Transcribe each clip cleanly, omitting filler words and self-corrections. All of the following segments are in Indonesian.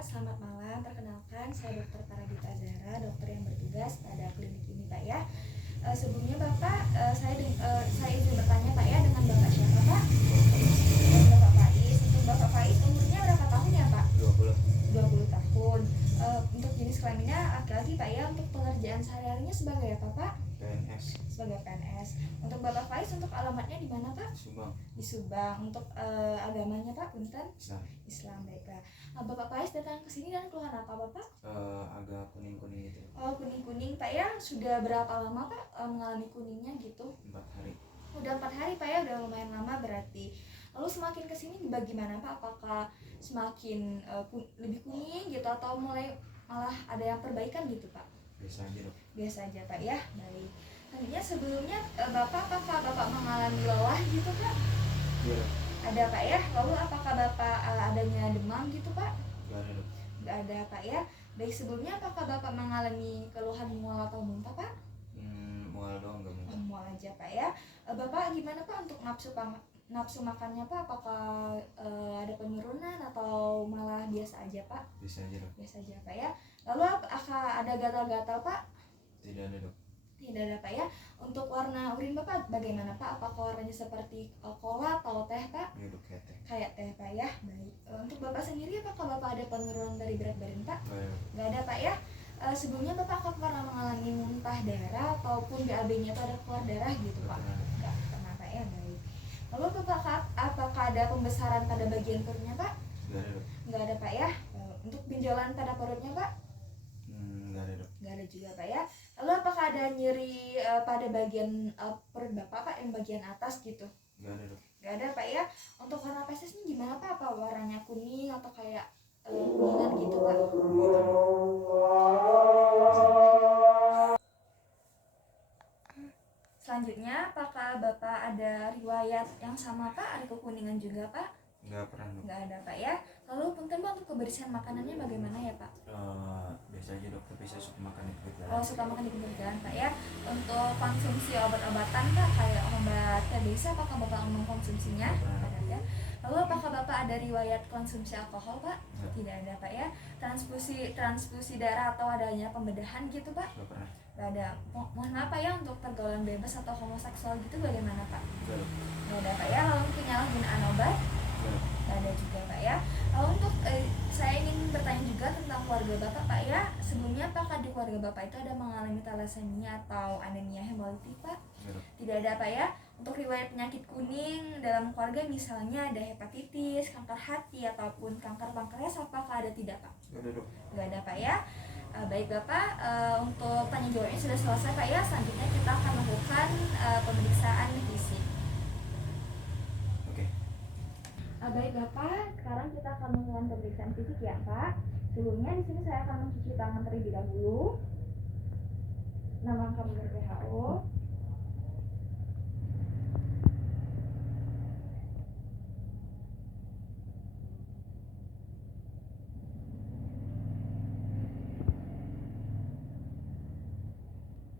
selamat malam. Perkenalkan, saya Dr. Paradita Zahra, dokter yang bertugas pada klinik ini Pak ya. Sebelumnya Bapak, saya izin bertanya Pak ya, dengan Bapak siapa Pak? Bapak Faiz. Untuk Bapak Faiz umurnya berapa tahun ya Pak? 20 tahun. Untuk jenis kelaminnya laki-laki Pak ya. Untuk pekerjaan sehari-harinya sebagai apa Pak? PNS. Sebagai PNS. Untuk Bapak Faiz, untuk alamatnya di mana Pak? Subang. Di Subang. Untuk agamanya Pak, punten? Islam. Baiklah. Bapak Faiz datang ke sini dan keluhan apa Bapak? Agak kuning-kuning gitu. Oh, kuning-kuning Pak ya. Sudah berapa lama Pak mengalami kuningnya gitu? 4 hari. Udah 4 hari Pak ya, udah lumayan lama berarti. Lalu semakin kesini bagaimana Pak? Apakah semakin lebih kuning gitu atau malah ada yang perbaikan gitu Pak? Biasa aja dok. Biasa aja Pak ya. Baik. Selanjutnya sebelumnya apakah Bapak mengalami lelah gitu Pak? Iya dok. Ada Pak ya. Lalu apakah Bapak adanya demam gitu Pak? Gak ada dok. Gak ada Pak ya. Baik, sebelumnya apakah Bapak mengalami keluhan mual atau muntah Pak? Mual doang gak muntah. Mual aja Pak ya. Bapak gimana Pak untuk nafsu makannya Pak? Apakah ada penurunan atau malah biasa aja Pak? Biasa aja dok. Biasa aja Pak ya. Lalu apakah ada gatal-gatal Pak? Tidak ada dok. Tidak ada Pak ya. Untuk warna urin Bapak bagaimana Pak? Apakah warnanya seperti cola atau teh Pak? Iya dok, kayak teh. Kayak teh Pak ya. Baik. Untuk Bapak sendiri apakah Bapak ada penurunan dari berat badan Pak? Gak ada. Gak ada Pak ya. Sebelumnya Bapak apakah pernah mengalami muntah darah ataupun BAB-nya itu ada keluar darah gitu Pak? Gak pernah Pak ya. Baik. Lalu Bapak apakah ada pembesaran pada bagian perutnya Pak? Gak ada dok. Gak ada Pak ya. Untuk benjolan pada perutnya Pak? Gak ada dok. Gak ada juga Pak ya. Lalu apakah ada nyeri pada bagian perut Bapak Pak, yang bagian atas gitu? Gak ada dok. Gak ada Pak ya. Untuk warna fesesnya gimana Pak? Apa warnanya kuning atau kayak kuningan gitu Pak? Selanjutnya, apakah Bapak ada riwayat yang sama Pak? Ada kekuningan juga Pak? Gak pernah dok. Gak ada Pak ya. Lalu punten Pak, untuk kebersihan makanannya bagaimana ya Pak? Biasa aja dok, tapi saya suka makan di pinggir Oh, jalan. suka makan di pinggir jalan Pak ya. Untuk konsumsi obat-obatan Pak, kayak obat TBC, apakah Bapak mengkonsumsinya? Ada ya. Lalu apakah Bapak ada riwayat konsumsi alkohol Pak? Tidak ada Pak ya. Transfusi darah atau adanya pembedahan gitu Pak? Gak pernah. Gak ada. Mohon maaf Pak ya, untuk pergaulan bebas atau homoseksual gitu bagaimana Pak? Gak dok. Gak ada Pak ya. Lalu penyalahgunaan obat? Gak dok. Gak ada juga Pak ya. Lalu untuk saya ingin bertanya juga tentang keluarga Bapak Pak ya. Sebelumnya apakah di keluarga Bapak itu ada mengalami thalassemia atau anemia hemolitik Pak? Gak dok. Tidak ada Pak ya. Untuk riwayat penyakit kuning dalam keluarga misalnya ada hepatitis, kanker hati ataupun kanker pankreas, apakah ada tidak Pak? Gak ada dok. Gak ada Pak ya. Baik Bapak, untuk tanya jawabnya sudah selesai Pak ya. Selanjutnya kita akan melakukan pemeriksaan fisik. Oke. Baik Bapak, sekarang kita akan melakukan pemeriksaan fisik ya Pak. Sebelumnya di sini saya akan mencuci tangan terlebih dahulu. Nama lengkap menurut WHO.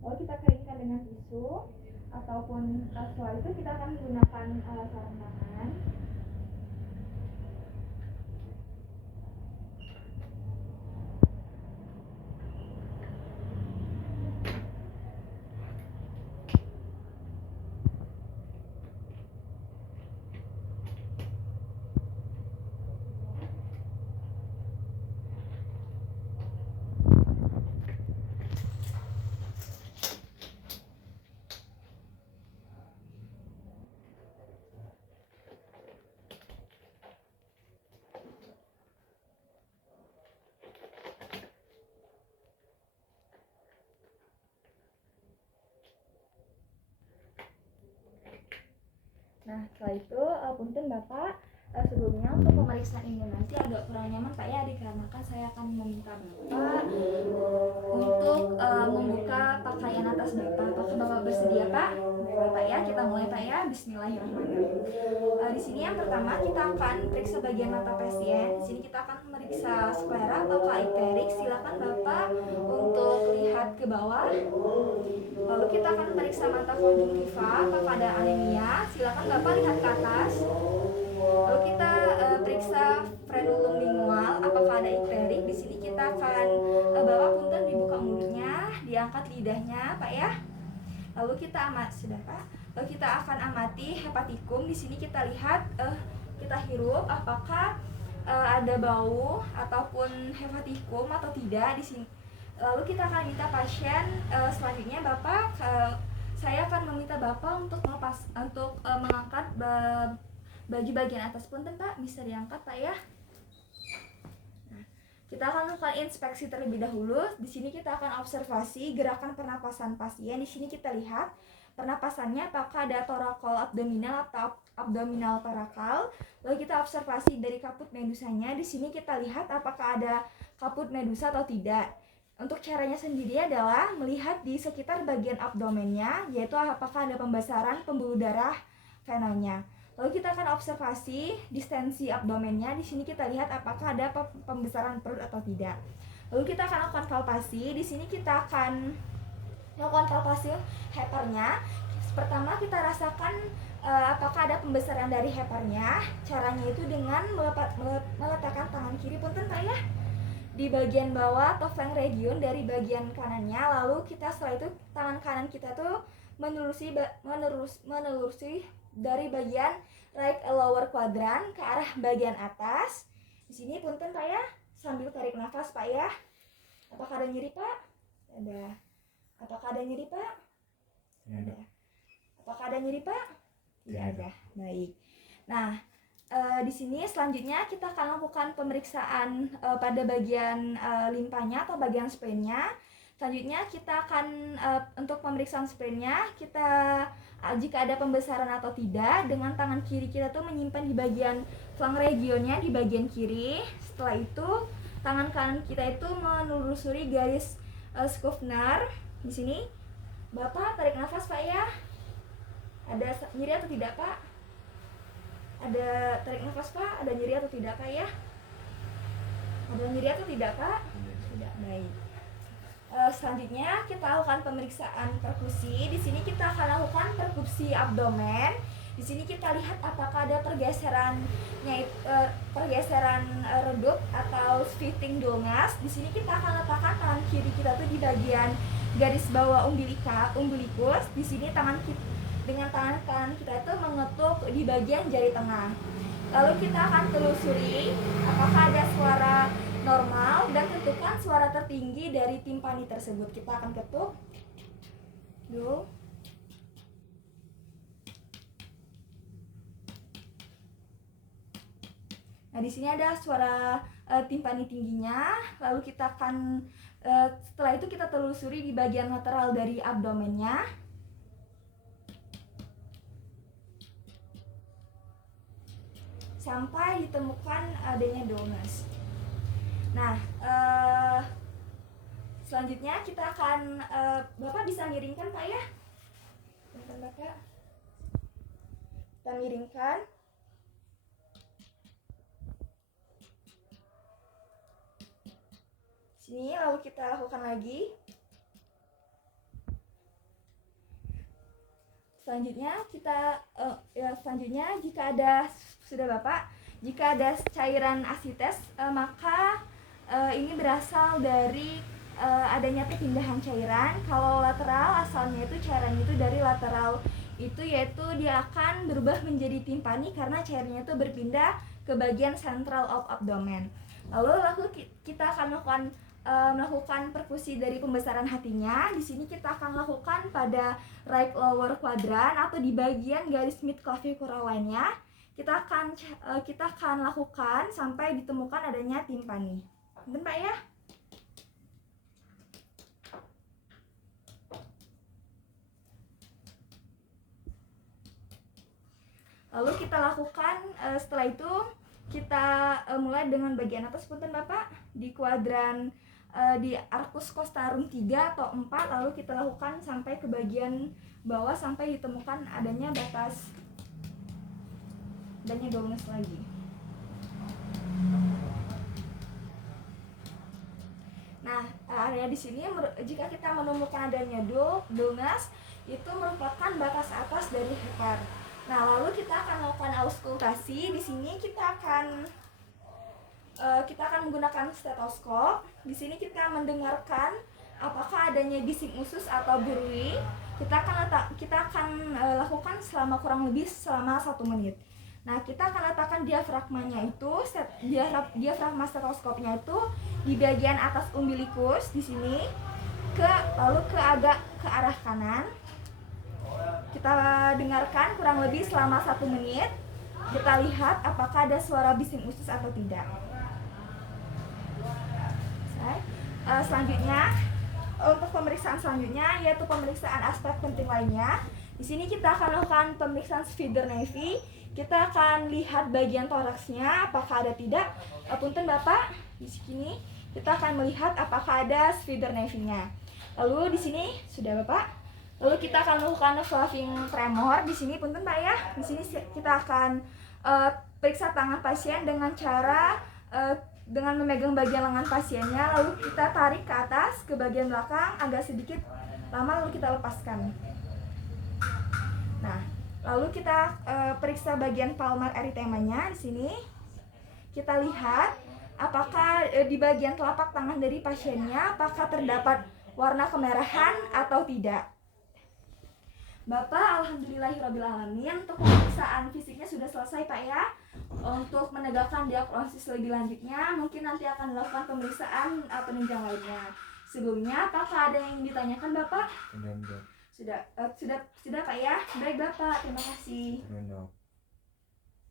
Lalu kita keringkan dengan tisu ataupun setelah itu kita akan menggunakan sarung tangan. Nah, setelah itu punten Bapak, sebelumnya untuk pemeriksaan ini nanti agak kurang nyaman Pak ya, dikarenakan saya akan meminta Bapak untuk membuka pakaian atas Bapak. Apakah Bapak bersedia Pak? Bapak ya, kita mulai Pak ya. Bismillahirrahmanirrahim. Di sini yang pertama kita akan periksa bagian mata pasien. Di sini kita akan memeriksa sklera atau icteris. Silakan Bapak untuk lihat ke bawah. Lalu kita akan periksa mata konjungtiva, apakah ada anemia. Silakan Bapak lihat ke atas. Lalu kita periksa frenulum lingual, apakah ada icteris. kita akan bawa punten dibuka mulutnya, diangkat lidahnya, Pak ya. Lalu kita sudah Pak. Lalu kita akan amati hepatikum. Di sini kita lihat, kita hirup apakah ada bau ataupun hepatikum atau tidak di sini. Lalu kita akan minta pasien selanjutnya Bapak, saya akan meminta Bapak untuk mengangkat baju bagian atas punten Pak, bisa diangkat Pak ya. Nah, kita akan lakukan inspeksi terlebih dahulu. Di sini kita akan observasi gerakan pernapasan pasien. Di sini kita lihat pernapasannya apakah ada torakol abdominal atau abdominal torakal. Lalu kita observasi dari kaput medusanya. Di sini kita lihat apakah ada kaput medusa atau tidak. Untuk caranya sendiri adalah melihat di sekitar bagian abdomennya, yaitu apakah ada pembesaran pembuluh darah venanya. Lalu kita akan observasi distensi abdomennya. Di sini kita lihat apakah ada pembesaran perut atau tidak. Lalu kita akan lakukan palpasi. Di sini kita akan melakukan palpasi heparnya. Pertama kita rasakan apakah ada pembesaran dari heparnya. Caranya itu dengan meletakkan tangan kiri punten Pak ya di bagian bawah atau flank region dari bagian kanannya. Lalu kita setelah itu tangan kanan kita tuh menelusi dari bagian right lower quadrant ke arah bagian atas. Di sini punten Pak ya, sambil tarik nafas Pak ya. Apakah ada nyeri Pak? Ada. Apakah ada nyeri Pak? Ada. Apakah ada nyeri Pak? Tidak ada. Baik. Nah, di sini selanjutnya kita akan lakukan pemeriksaan pada bagian limpanya atau bagian splennya. Selanjutnya kita akan untuk pemeriksaan splennya, kita jika ada pembesaran atau tidak, dengan tangan kiri kita tuh menyimpan di bagian flank regionnya di bagian kiri. Setelah itu tangan kanan kita itu menelusuri garis Skufner. Di sini Bapak tarik nafas Pak ya. Ada nyeri atau tidak Pak? Ada tarik nafas Pak, ada nyeri atau tidak Pak ya? Ada nyeri atau tidak Pak? Tidak. Baik. Selanjutnya kita lakukan pemeriksaan perkusi. Di sini kita akan lakukan perkusi abdomen. Di sini kita lihat apakah ada pergeseran redup atau shifting dolnas. Di sini kita akan letakkan tangan kiri kita tuh di bagian garis bawah umbilikus. Di sini dengan tangan kanan kita itu mengetuk di bagian jari tengah. Lalu kita akan telusuri apakah ada suara normal dan tentukan suara tertinggi dari timpani tersebut. Kita akan ketuk dulu. Nah, di sini ada suara timpani tingginya. Lalu kita akan setelah itu kita telusuri di bagian lateral dari abdomennya. Sampai ditemukan adanya dolnas. Nah, selanjutnya kita akan Bapak bisa miringkan Pak ya? Miringkan Bapak. Kita miringkan. Sini lalu kita lakukan lagi. Selanjutnya jika ada sudah Bapak, jika ada cairan asites maka ini berasal dari adanya perpindahan cairan. Kalau lateral asalnya itu cairannya itu dari lateral itu, yaitu dia akan berubah menjadi timpani karena cairannya itu berpindah ke bagian central of abdomen. Lalu kita akan melakukan perkusi dari pembesaran hatinya. Di sini kita akan lakukan pada right lower quadrant atau di bagian garis mid clavicular line-nya. Kita akan lakukan sampai ditemukan adanya timpani. Benar Pak ya? Lalu kita lakukan setelah itu kita mulai dengan bagian atas punten Bapak di kuadran di arcus costarum 3 atau 4, lalu kita lakukan sampai ke bagian bawah sampai ditemukan adanya dolnas lagi. Nah, area di sini jika kita menemukan adanya dolnas itu merupakan batas atas dari hepar. Nah, lalu kita akan melakukan auskultasi. Di sini kita akan kita akan menggunakan stetoskop. Di sini kita mendengarkan apakah adanya bising usus atau bruit. Kita akan lakukan selama kurang lebih selama 1 menit. Nah, kita akan letakkan diafragmanya itu, diafragma stetoskopnya itu di bagian atas umbilikus di sini, lalu agak ke arah kanan. Kita dengarkan kurang lebih selama 1 menit. Kita lihat apakah ada suara bising usus atau tidak. Selanjutnya, untuk pemeriksaan selanjutnya yaitu pemeriksaan aspek penting lainnya. Di sini kita akan lakukan pemeriksaan Spider-Navy. Kita akan lihat bagian toraksnya apakah ada tidak. Punten Bapak, di sini kita akan melihat apakah ada Spider-Navy-nya. Lalu di sini sudah Bapak. Lalu kita akan melakukan fluffing tremor. Di sini punten Pak ya. Di sini kita akan periksa tangan pasien dengan cara dengan memegang bagian lengan pasiennya, lalu kita tarik ke atas ke bagian belakang agak sedikit lama, lalu kita lepaskan. Nah, lalu kita periksa bagian palmar eritemanya. Di sini kita lihat apakah di bagian telapak tangan dari pasiennya apakah terdapat warna kemerahan atau tidak. Bapak, alhamdulillahirrabbilalamin, untuk pemeriksaan fisiknya sudah selesai Pak ya. Untuk menegakkan diagnosis lebih lanjutnya, mungkin nanti akan dilakukan pemeriksaan penunjang lainnya. Sebelumnya, apakah ada yang ditanyakan Bapak? Tidak. Sudah Pak ya. Baik Bapak, terima kasih. Tidak.